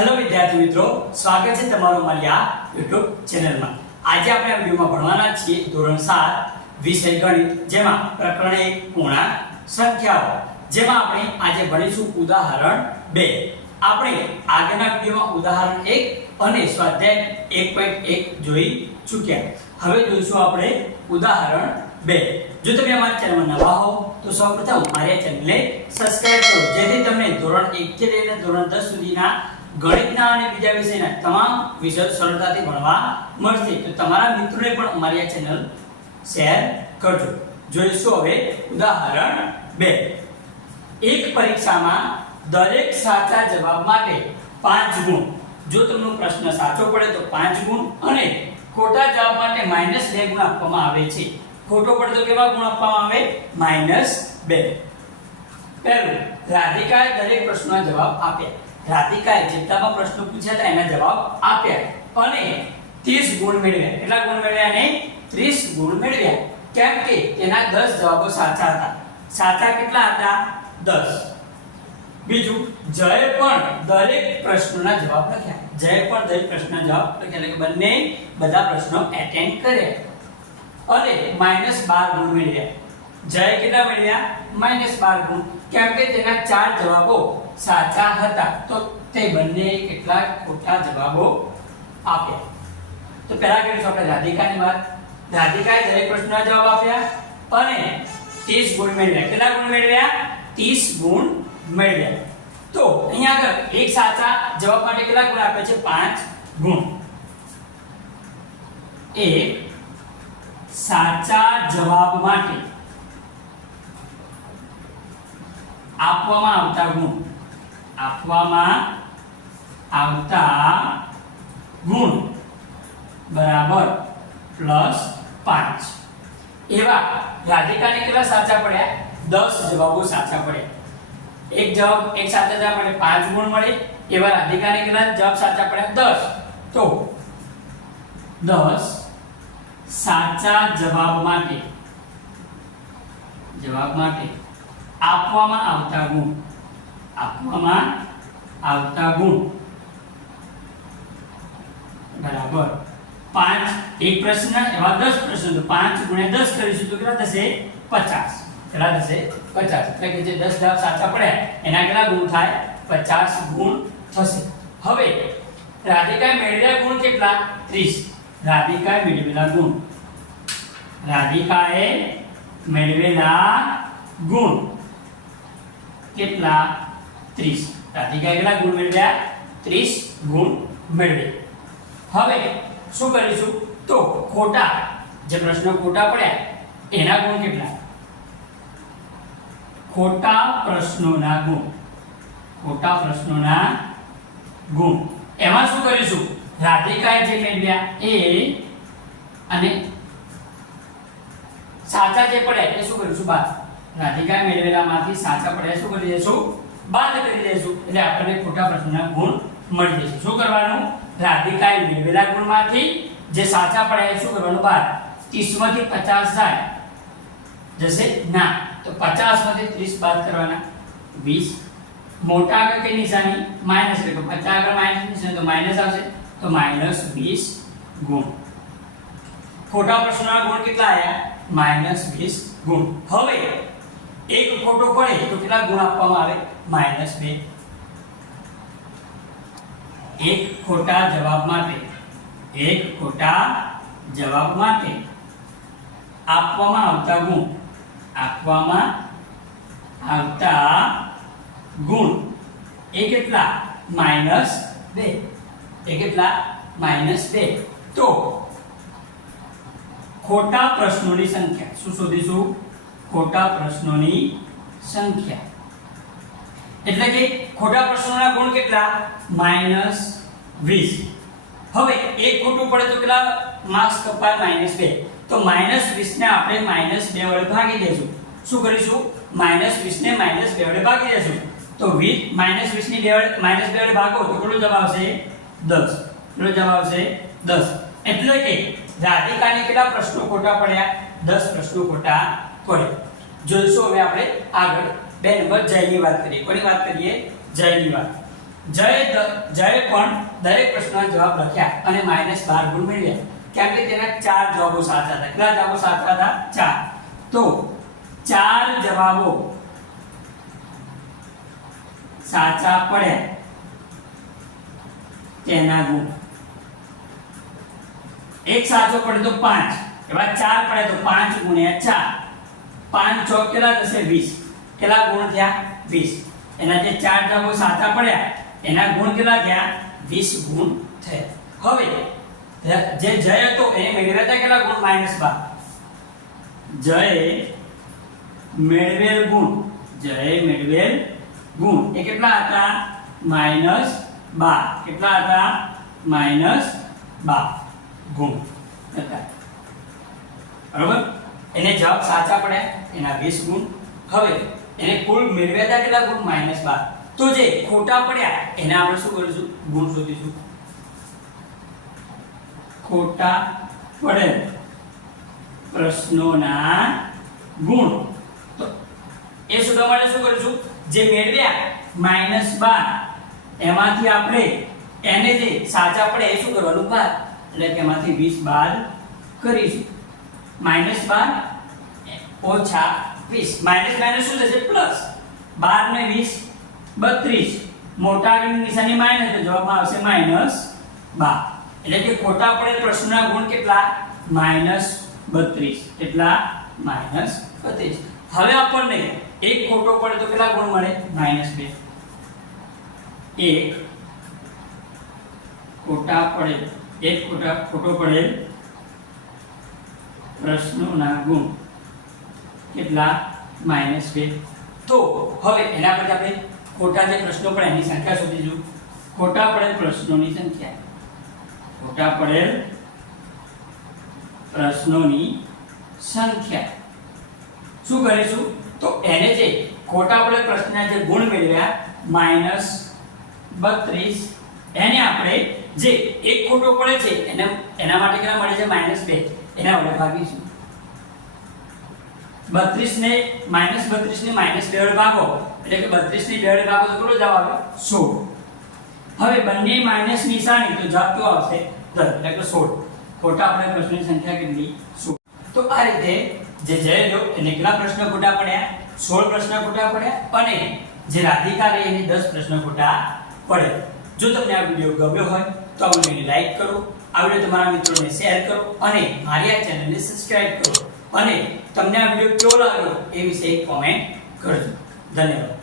Hello વિદ્યાર્થી મિત્રો, સ્વાગત છે તમારું મારી આ યુટ્યુબ ચેનલમાં. આજે આપણે આ વિડીયોમાં ભણવાના છીએ ધોરણ સાત, વિષય ગણિત, જેમાં પ્રકરણ એક પૂર્ણાંક સંખ્યાઓ. જેમાં આપણે આજે ભણીશું ઉદાહરણ બે. આપણે આગળના વિડીયોમાં ઉદાહરણ એક અને સ્વાધ્યાય 1.1 જોઈ ચૂક્યા. હવે જોઈશું આપણે ઉદાહરણ બે. જો તમે અમારી ચેનલમાં નવા હો, તો સૌપ્રથમ મારી ચેનલને સબસ્ક્રાઇબ કરો. જેથી તમને ધોરણ એક થી લઈને ધોરણ દસ સુધીના ગણિતના અને બીજા વિષયના તમામ વિષયો સરળતાથી ભણવા મળશે. તો તમારા મિત્રોને પણ અમારી આ ચેનલ શેર કરજો. જોઈશું હવે ઉદાહરણ 2 એક પરીક્ષામાં દરેક સાચા જવાબ માટે 5 ગુણ. જો તમને પ્રશ્ન સાચો પડે તો 5 ગુણ અને ખોટા જવાબ માટે -2 ગુણ આપવામાં આવે છે. ખોટો પડે તો કેવા ગુણ આપવામાં આવે? -2 પહેલું, રાધિકાએ દરેક પ્રશ્નના જવાબ આપ્યા. રાધિકાએ જેટલામાં પ્રશ્નો પૂછ્યા હતા, એના જવાબ આપ્યા. અને 30 ગુણ મેળવ્યા. કેટલા ગુણ મેળવ્યા ને 30 ગુણ મેળવ્યા. કેમ કે તેના 10 જવાબો સાચા હતા. સાચા કેટલા હતા? 10 બીજું, જય પણ દરેક પ્રશ્નોના જવાબ લખ્યા. જય પણ દરેક પ્રશ્નના જવાબ લખ્યા. એટલે કે બંને બધા પ્રશ્નો એટેન્ડ કર્યા. અને -12 ગુણ મેળવ્યા. જય કેટલા મેળવ્યા? -12 ગુણ. કેમ કે તેના ચાર જવાબો સાચા હતા. તો તે બંને કેટલા ખોટા જવાબો આપ્યા. તો પહેલા કરીશું આપણે રાધિકાની વાત. રાધિકાએ દરેક પ્રશ્નના જવાબ આપ્યા અને 30 ગુણ મેળવ્યા. કેટલા ગુણ મેળવ્યા? 30 ગુણ મેળવ્યા. તો અહીંયા આગળ એક સાચા જવાબ માટે કેટલા ગુણ આપે છે? 5 ગુણ. એક સાચા જવાબ માટે આપવામાં આવતા ગુણ આપવામાં આવતા ગુણ બરાબર પ્લસ પાંચ. એવા રાધિકાને કેટલા સાચા પડ્યા? દસ જવાબો સાચા પડ્યા. એક જવાબ એક સાચા જવાબ માટે પાંચ ગુણ મળે. એવા રાધિકાને કેટલા જવાબ સાચા પડ્યા? દસ. તો દસ સાચા જવાબ માટે જવાબ માટે આપવામાં આવતા ગુણ આપવામાં આવતા ગુણ. બરાબર. પાંચ એક પ્રશ્ન, એવા દસ પ્રશ્ન પાંચ ગુણ્યા દસ કરીશું તો કેટલા થશે? પચાસ. કેટલા થશે? પચાસ. એટલે કે જે દસ જવાબ સાચા પડ્યા, એના કેટલા ગુણ થાય? પચાસ ગુણ થશે. હવે, રાધિકાએ મેળવેલા ગુણ કેટલા? ત્રીસ. રાધિકાએ મેળવેલા ગુણ. રાધિકાએ મેળવેલા ગુણ. કેટલા? 30 રાધિકાએ કેટલા ગુણ મેળવ્યા? 30 ગુણ મેળવ્યા. હવે શું કરીશું? તો ખોટા, જે પ્રશ્ન ખોટા પડ્યા, એના ગુણ કેટલા? ખોટા પ્રશ્નોના ગુણ. ખોટા પ્રશ્નોના ગુણ. એમાં શું કરીશું? રાધિકાએ જે મેળવ્યા એ અને સાચા જે પડ્યા, એ શું કરીશું? બાદ. રાધિકાએ મેળવેલામાંથી સાચા પડ્યા, શું કરી દઈશું બાદ કરી દઈશું. એટલે આપણને ખોટા પ્રશ્નના ગુણ મળી જશે. શું કરવાનું? રાધિકાએ મેળવેલા ગુણમાંથી જે સાચા પડ્યા શું કરવાનું? બાદ 30 માંથી 50 જાય. જશે? ના. તો 50 માંથી 30 બાદ કરવાના. વીસ. મોટા આગળ કઈ નિશાની? માઇનસ એટલે પચાસ આગળ માઇનસ નિશાની, તો માઇનસ આવશે. તો માઇનસ વીસ ગુણ. ખોટા પ્રશ્નના ગુણ કેટલા આયા? માઇનસ વીસ ગુણ. હવે એક ખોટો પડે તો કેટલા ગુણ આપવામાં આવે? માઇનસ બે. એક ખોટા જવાબ માટે. એક ખોટા જવાબ માટે. આપવામાં આવતા ગુણ. આપવામાં આવતા ગુણ. એ કેટલા? માઇનસ બે. એ કેટલા? માઇનસ બે. તો ખોટા પ્રશ્નોની સંખ્યા શું શોધીશું? ખોટા પ્રશ્નોની સંખ્યા. એટલે કે ખોટા પ્રશ્નોના ગુણ કેટલા? માઇનસ વીસ. હવે એક ખોટું પડે તો કેટલા માર્ક્સ કપાય? માઇનસ બે. તો માઇનસ 20 ને આપણે માઇનસ બે વડે ભાગી દઈશું શું કરીશું? માઇનસ 20 ને માઇનસ 2 વડે ભાગી દઈશું તો 20 માઇનસ 20 ની 2 વડે માઇનસ બે વડે ભાગો તો કેટલો જવાબ આવશે? દસ. કેટલો જવાબ આવશે? દસ. એટલે કે રાધિકાને કેટલા પ્રશ્નો ખોટા પડ્યા? દસ પ્રશ્નો ખોટા પડ્યા જોઈશું હવે આપણે આગળ. બે નંબર જયની વાત કરીએ. કોની વાત કરીએ? જયની વાત. જય જય પણ દરેક પ્રશ્નના જવાબ લખ્યા અને માઇનસ બાર ગુણ મેળવ્યા. કેમ કે તેના ચાર જવાબો સાચા હતા. કેટલા જવાબો સાચા હતા? ચાર. તો ચાર જવાબો સાચા પડ્યા. તેના ગુણ. એક સાચો પડે તો પાંચ. એવા ચાર પડે તો પાંચ ગુણ્યા ચાર. પાંચ ચોક કેટલા થશે વીસ કેટલા ગુણ થયા વીસ એના જે ચાર જવાબો સાચા પડ્યા એના ગુણ કેટલા થયા વીસ ગુણ થયા હવે જે જય હતો એ મેળવ્યા હતા કેટલા ગુણ માઇનસ બાર જય મેળવેલ ગુણ જય મેળવેલ ગુણ એ કેટલા હતા માઇનસ બાર કેટલા હતા માઇનસ બાર ગુણ હતા બરોબર એને જવાબ સાચા પડ્યા એના 20 ગુણ. હવે, એને કુલ મેળવ્યા કેટલા ગુણ? માઇનસ 12 તો જે ખોટા પડ્યા, એને આપણે શું કરીશું? ગુણ શોધીશું. ખોટા પડે. પ્રશ્નોના ગુણ. તો એ શોધવા માટે શું કરીશું? જે મેળવ્યા, માઇનસ બાર. એમાંથી આપણે એને જે સાચા પડે, એ શું કરવાનું? બાદ એટલે કે એમાંથી 20 બાદ કરીશું. માઇનસ બાર, ઓછા 20 માઇનસ માઇનસ શું થશે? પ્લસ 12 ને 20 32 મોટા આગળની નિશાની માઇનસ તો જવાબમાં આવશે માઇનસ 12 એટલે કે ખોટા પડેલ પ્રશ્નના ગુણ કેટલા? માઇનસ 32 કેટલા? માઇનસ 32 હવે આપણને એક ખોટો પડે તો કેટલા ગુણ મળે? માઇનસ 2 એક ખોટા પડેલ, એક ખોટા ખોટો પડેલ પ્રશ્નોના ગુણ. કેટલા? માઇનસ બે. તો હવે એના પછી આપણે ખોટા જે પ્રશ્નો પણ એની સંખ્યા શોધીશું ખોટા પડેલ પ્રશ્નોની સંખ્યા. ખોટા પડેલ પ્રશ્નોની સંખ્યા. શું કરીશું? તો એને જે ખોટા પડેલ પ્રશ્નના જે ગુણ મેળવ્યા, માઇનસ બત્રીસ, એને આપણે જે એક ખોટો પડે છે, એને એના માટે કેટલા મળે છે? માઇનસ બે. એના વડે ભાગીશું બત્રીસ ને માઇનસ બત્રીસ ને માઇનસ ભાગો, એટલે કે બત્રીસની બે ભાગો તો કેટલો જવાબ આવે? સોળ. હવે બંને માઇનસ નિશાની, તો જવાબ કેવો આવશે દસ, એટલે કે સોળ. ખોટા આપણે પ્રશ્નની સંખ્યા કેટલી? સોળ. તો આ રીતે જે જય લો, એને કેટલા પ્રશ્ન ખોટા પડ્યા? સોળ પ્રશ્ન ખોટા પડ્યા, અને જે રાધિકા રહી એને દસ પ્રશ્ન ખોટા પડ્યા જો તમને આ વીડિયો ગમ્યો હોય, તો આ વિડીયોને લાઈક કરો આ વીડિયો તમારા મિત્રોને શેર કરો અને મારી આ ચેનલને સબસ્ક્રાઇબ કરો. અને તમને આ વીડિયો કેવો લાગ્યો એ વિશે કોમેન્ટ કરજો. ધન્યવાદ.